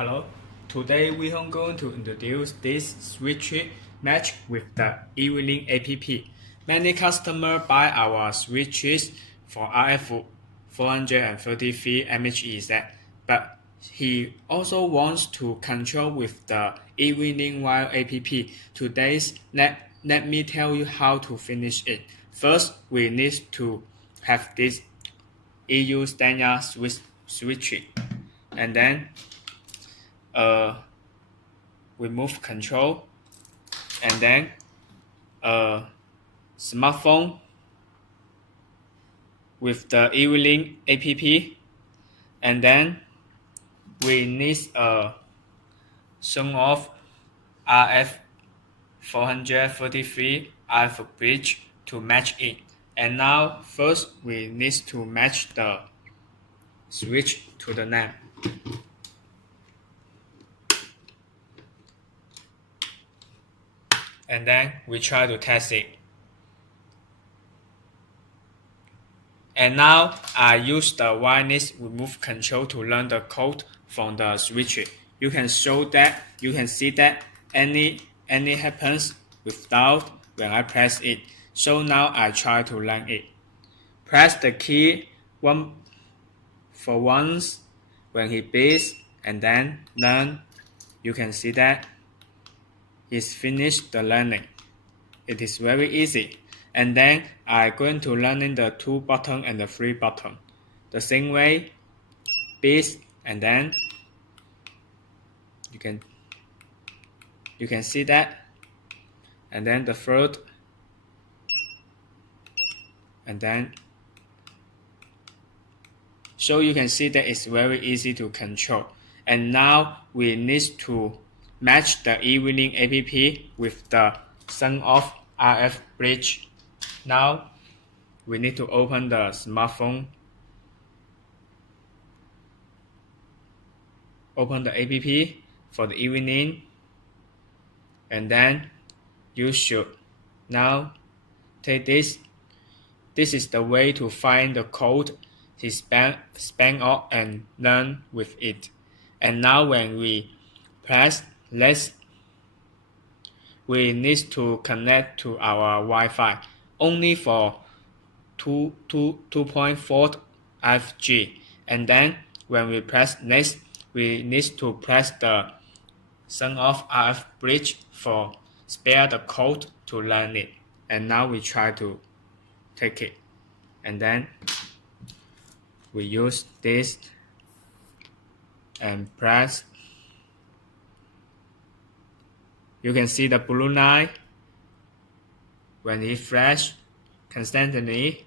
Hello, today we are going to introduce this switch match with the evening app. Many customers buy our switches for RF433 MHz, but he also wants to control with the evening wire app. Let me tell you how to finish it. First, we need to have this EU standard switch, and then remove control, and then smartphone with the evening app, and then we need a sonoff RF433 RF bridge to match it. And now first we need to match the switch to the NAND. And then we try to test it. And now I use the wireless remove control to learn the code from the switch. You can see that any happens without when I press it. So now I try to learn it. Press the key once when he beeps, and then learn. You can see that he's finished the learning. It is very easy. And then I'm going to learning the 2 button and the 3 button. The same way, beeps, and then you can see that. And then the third, and then so you can see that it's very easy to control. And now we need to match the evening app with the sonoff RF bridge. Now we need to open the smartphone, open the app for the evening, and then you should now take this. This is the way to find the code, span out and learn with it. And now when we press less, we need to connect to our Wi-Fi only for 2.4 FG. And then when we press next, we need to press the sonoff RF bridge for spare the code to learn it. And now we try to take it. And then we use this and press. You can see the blue line. When it flashes constantly,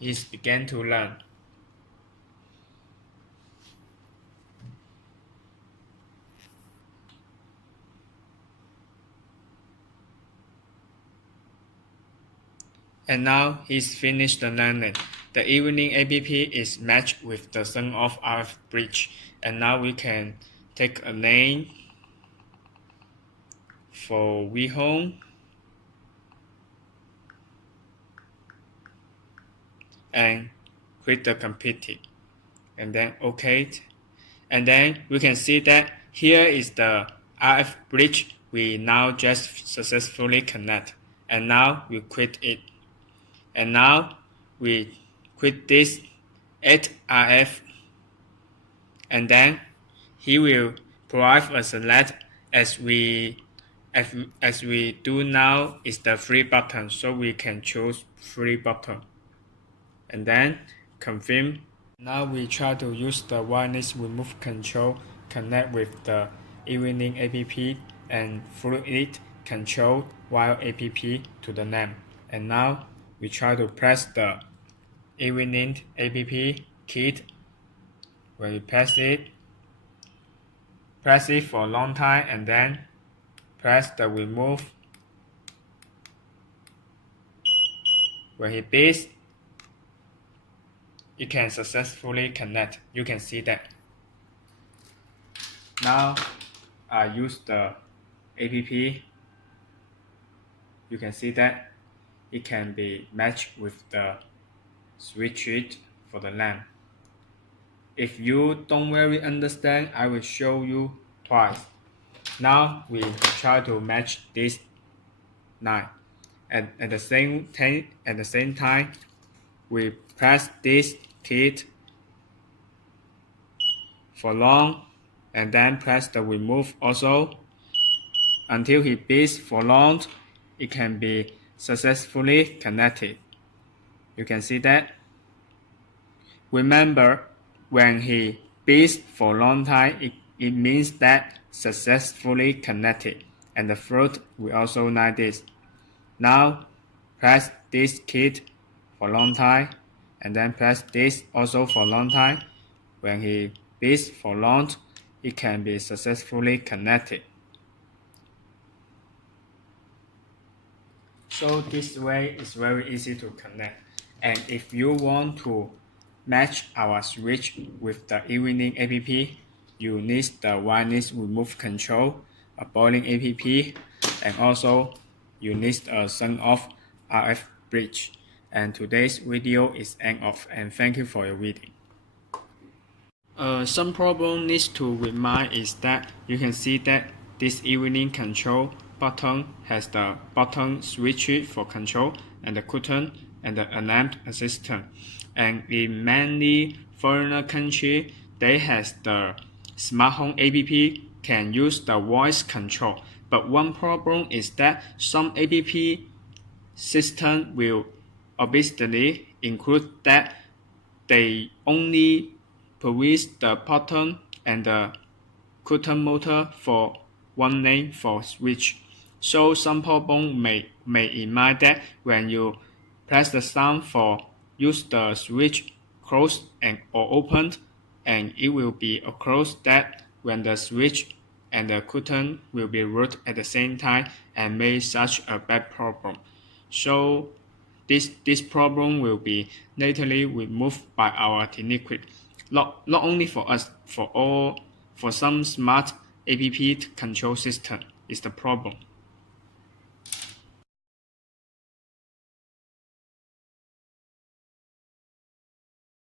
it began to learn. And now he's finished the learning. The evening app is matched with the sonoff RF bridge. And now we can take a name for VHOME and quit the computing, and then OK. And then we can see that here is the RF bridge we now just successfully connect. And now we quit it. And now we quit this 8 RF, and then he will provide us a LED as we do now is the 3 button, so we can choose 3 button. And then confirm. Now we try to use the wireless remove control, connect with the evening app, and through it control wire app to the NAND. And now we try to press the evening app key. When you press it for a long time, and then press the remove. When it beeps, it can successfully connect. You can see that. Now I use the app. You can see that it can be matched with the switch for the LAN. If you don't really understand, I will show you twice. Now we try to match this line. At the same time, we press this key for long, and then press the remove also until he beeps for long. It can be successfully connected. You can see that. Remember, when he beeps for a long time, it means that successfully connected, and the fruit will also like this. Now press this key for a long time, and then press this also for a long time. When he beeps for long, it can be successfully connected. So this way is very easy to connect. And if you want to match our switch with the evening app, you need the wireless remote control, a boiling app, and also you need a sonoff RF bridge. And today's video is end off, and thank you for your reading. Some problem needs to remind is that you can see that this evening control button has the button switch for control and the button and the alarm assistant. And in many foreign countries, they has the smart home app can use the voice control. But one problem is that some app system will obviously include that they only provide the button and the button motor for one lane for switch. So some problem may imagine that when you press the sound for use the switch closed and or opened, and it will be closed that when the switch and the button will be root at the same time and make such a bad problem. So this problem will be laterally removed by our technique. Not only for us, for some smart app control system is the problem.